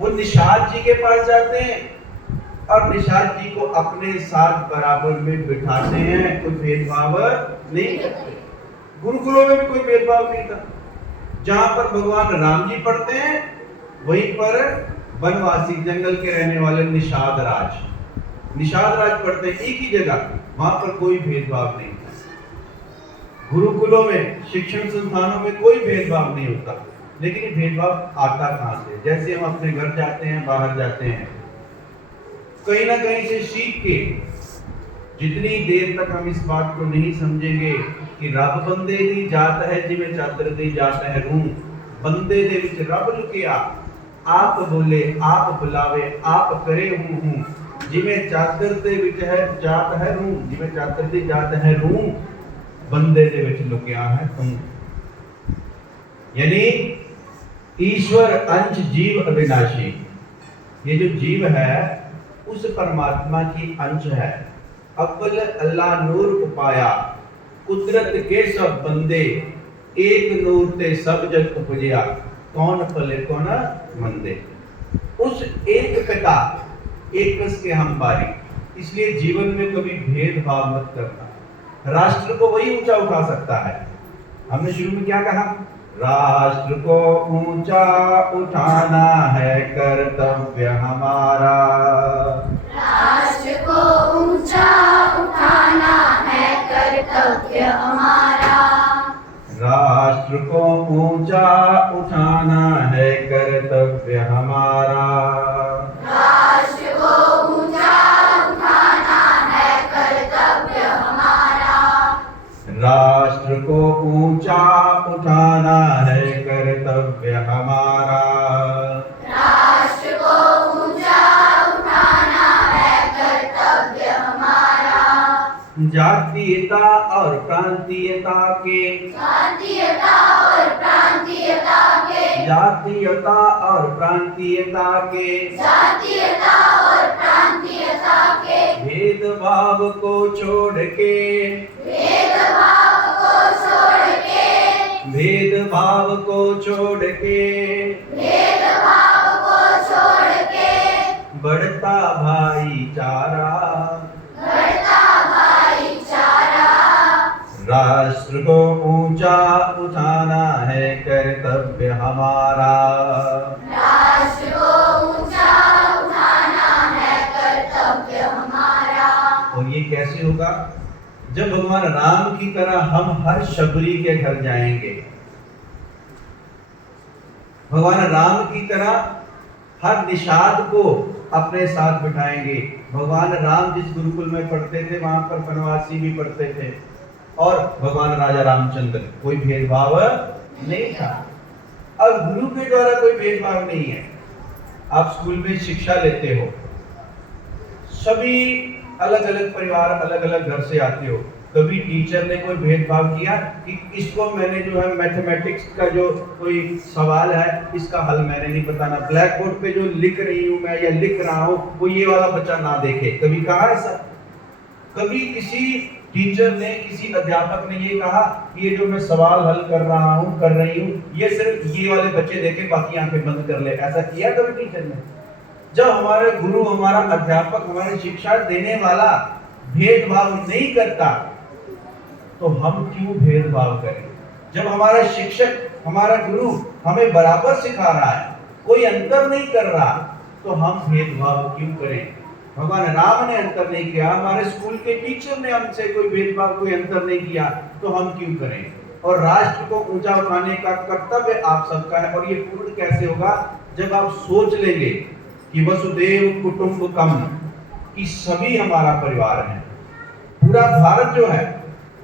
वो निषाद जी के पास जाते हैं और निषाद जी को अपने साथ बराबर में बिठाते हैं, कोई भेदभाव नहीं करते। गुरुकुलों में भी कोई भेदभाव नहीं था। जहां पर भगवान राम जी पढ़ते हैं वहीं पर वनवासी जंगल के रहने वाले निषाद राज पढ़ते हैं एक ही जगह, वहां पर कोई भेदभाव नहीं था। गुरुकुलों में, शिक्षण संस्थानों में कोई भेदभाव नहीं होता। लेकिन ये भेदभाव आता कहां से? जैसे हम अपने घर जाते हैं, बाहर जाते हैं, कहीं ना कहीं से सीख के, जितनी देर तक हम इस बात को नहीं समझेंगे कि रब बंदे दी जात है जिਵੇਂ चादर दी जात है रूह, बंदे दे विच रब लुकिया, आप बोले आप बुलावे आप करे हूं, जिਵੇਂ चादर दे विच है जात है रूह, जिਵੇਂ चादर दी जात है रूह, बंदे दे विच लुकिया है तू। यानी ईश्वर अंश जीव अविनाशी, ये जो जीव है उस परमात्मा की अंश है। अव्वल अल्लाह नूर उपाया, कुदरत के सब बंदे, एक नूर ते सब जग उपजया, कौन पले कौन मंदे। उस एक पिता एक कस के हम बारी, इसलिए जीवन में कभी भेदभाव मत करना। राष्ट्र को वही ऊंचा उठा सकता है। हमने शुरू में क्या कहा? राष्ट्र को ऊंचा उठाना है कर्तव्य हमारा, राष्ट्र को ऊंचा उठाना है कर्तव्य हमारा, राष्ट्र को ऊंचा उठाना है कर्तव्य हमारा, राष्ट्र को ऊंचा उठाना है कर्तव्य हमारा, राष्ट्र को ऊंचा उठाना है कर्तव्य हमारा, राष्ट्र को ऊंचा उठाना है कर्तव्य हमारा। जातीयता और प्रांतीयता के, जातीयता और प्रांतीयता के, जातीयता और प्रांतीयता के, जातीयता और प्रांतीयता के, भेदभाव को छोड़ के, भेदभाव को छोड़ के, भेदभाव को छोड़ के, भेदभाव को छोड़ के, बढ़ता भाईचारा, बढ़ता भाईचारा, राष्ट्र को ऊंचा उठाना है कर्तव्य हमारा, राष्ट्र को ऊंचा उठाना है कर्तव्य हमारा। और ये कैसे होगा? जब भगवान राम की तरह हम हर शबरी के घर जाएंगे, भगवान राम की तरह हर निषाद को अपने साथ बिठाएंगे। भगवान राम जिस गुरुकुल में पढ़ते थे वहां पर वनवासी भी पढ़ते थे, और भगवान राजा रामचंद्र, कोई भेदभाव नहीं था। अब गुरु के द्वारा कोई भेदभाव नहीं है। आप स्कूल में शिक्षा लेते हो, सभी अलग अलग परिवार, अलग अलग घर से आते हो, कभी टीचर ने कोई भेदभाव किया कि इसको मैंने जो है मैथमेटिक्स का जो कोई सवाल है इसका हल मैंने नहीं बताना, ब्लैक बोर्ड पे जो लिख रही हूं मैं या लिख रहा हूं वो ये वाला बच्चा ना देखे, कभी कहा ऐसा? कभी किसी टीचर ने, किसी अध्यापक ने ये कहा कि ये जो मैं सवाल हल कर रहा हूं, कर रही हूं, ये सिर्फ ये वाले बच्चे देखे, बाकी आंखें बंद कर ले, ऐसा किया कभी टीचर ने? जब हमारे गुरु, हमारा अध्यापक, हमारी शिक्षा देने वाला भेदभाव नहीं करता तो हम क्यों भेदभाव करें? जब हमारा शिक्षक, हमारा गुरु हमें बराबर सिखा रहा है, कोई अंतर नहीं कर रहा, तो हम भेदभाव क्यों करें? भगवान राम ने अंतर नहीं किया, हमारे स्कूल के टीचर ने हमसे कोई भेदभाव, कोई अंतर नहीं किया, तो हम क्यों करें? और राष्ट्र को ऊंचा उठाने का कर्तव्य आप सबका है। और ये पूर्ण कैसे होगा? जब आप सोच लेंगे कि वसुदेव कुटुंबकम, कि सभी हमारा परिवार है, पूरा भारत जो है